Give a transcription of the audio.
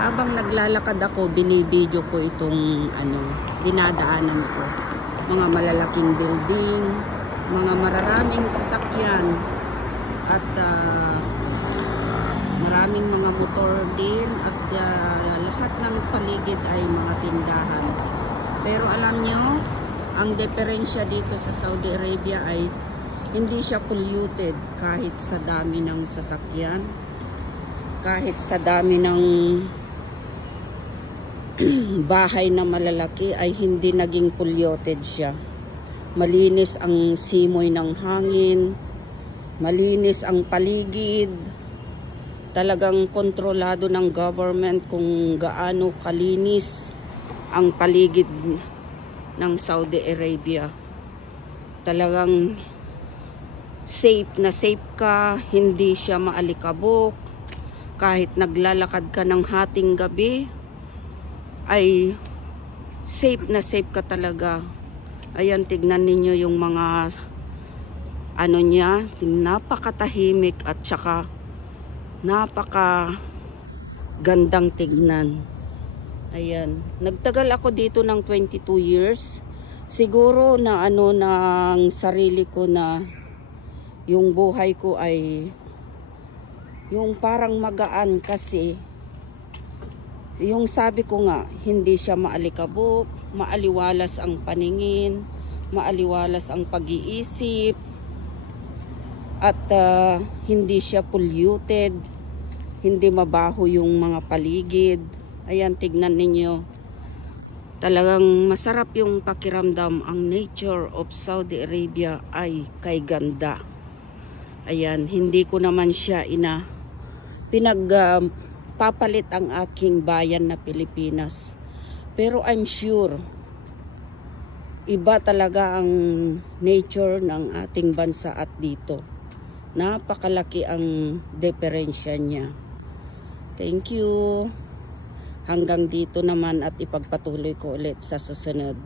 Habang naglalakad ako, binibidyo ko itong dinadaanan ko. Mga malalaking building, mga mararaming sasakyan, at maraming mga motor din, at lahat ng paligid ay mga tindahan. Pero alam nyo, ang diferensya dito sa Saudi Arabia ay hindi siya polluted kahit sa dami ng sasakyan, kahit sa dami ng bahay na malalaki ay hindi naging polluted siya. Malinis ang simoy ng hangin, malinis ang paligid. Talagang kontrolado ng government kung gaano kalinis ang paligid ng Saudi Arabia. Talagang safe na safe ka, hindi siya maalikabok. Kahit naglalakad ka ng hating gabi, ay safe na safe ka talaga. Ayan, tignan ninyo yung mga niya, napakatahimik at saka napaka gandang tignan. Ayan, nagtagal ako dito ng 22 years. Siguro na ng sarili ko na yung buhay ko ay yung parang magaan, kasi yung sabi ko nga, hindi siya maalikabok, maaliwalas ang paningin, maaliwalas ang pag-iisip, at hindi siya polluted, hindi mabaho yung mga paligid. Ayan, tignan ninyo. Talagang masarap yung pakiramdam. Ang nature of Saudi Arabia ay kay ganda. Ayan, hindi ko naman siya papalit ang aking bayan na Pilipinas. Pero I'm sure, iba talaga ang nature ng ating bansa at dito. Napakalaki ang diferensya niya. Thank you. Hanggang dito naman at ipagpatuloy ko ulit sa susunod.